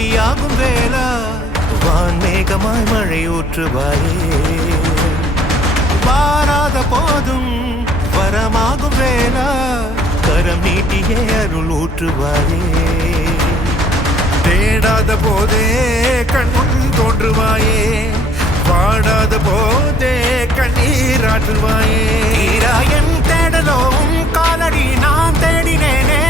ஒளியாகும் வேளா வான்மேகமாய் மழை ஊற்றுவாயே வாராத போதும் வரமாகும் வேளா கரம் நீட்டியே அருள் ஊற்றுவாயே தேடாத போதே கண்முன் தோன்றுவாயே பாடாத போதே கண்ணீராற்றுவாயே என் தேடலோவும் காலடி நான் தேடினேனே